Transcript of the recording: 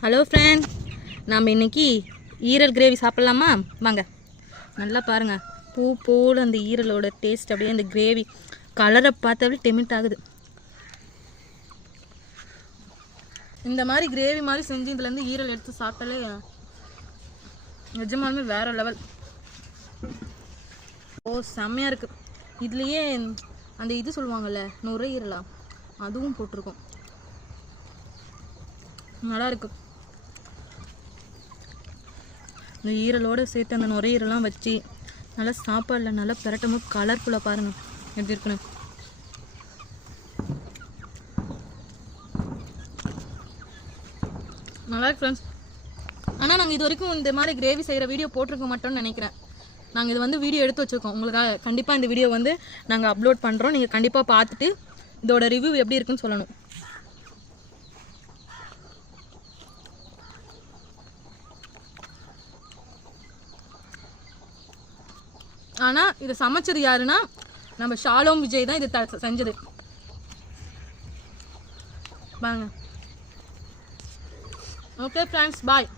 Hello friend, நாம் இன்றைக்கி ஈரல் கிரேவி சாப்பிட்லாமா? வாங்க. நல்லா பாருங்கள், பூ போல் அந்த ஈரலோட டேஸ்ட் அப்படியே அந்த கிரேவி கலரை பார்த்தாவே டெமிட் ஆகுது. இந்த மாதிரி கிரேவி மாதிரி செஞ்சு இதுலேருந்து ஈரல் எடுத்து சாப்பிட்டாலே நிஜமாலுமே வேறு லெவல். செம்மையாக இருக்குது. இதுலேயே அந்த இது சொல்லுவாங்கள்ல நுரையீரலா, அதுவும் போட்டிருக்கோம். நல்லா இருக்கு. இந்த ஈரலோடு சேர்த்து அந்த நுரையீரலாம் வச்சு நல்லா சாப்பாடில் நல்லா பிரட்டமும் கலர்ஃபுல்லாக பாருங்கள் எப்படி இருக்குன்னு. நல்லா இருக்கு ஃப்ரெண்ட்ஸ். ஆனால் நாங்கள் இது வரைக்கும் இந்த மாதிரி கிரேவி செய்கிற வீடியோ போட்டிருக்க மாட்டோம்னு நினைக்கிறேன். நாங்கள் இது வந்து வீடியோ எடுத்து வச்சுருக்கோம் உங்களுக்காக. கண்டிப்பாக இந்த வீடியோ வந்து நாங்கள் அப்லோட் பண்ணுறோம். நீங்கள் கண்டிப்பாக பார்த்துட்டு இதோட ரிவ்யூ எப்படி இருக்குன்னு சொல்லணும். ஆனால் இதை சமைச்சது யாருன்னா நம்ம ஷாலோம் விஜய் தான் இது செஞ்சது. வாங்க. ஓகே ஃப்ரெண்ட்ஸ், பாய்.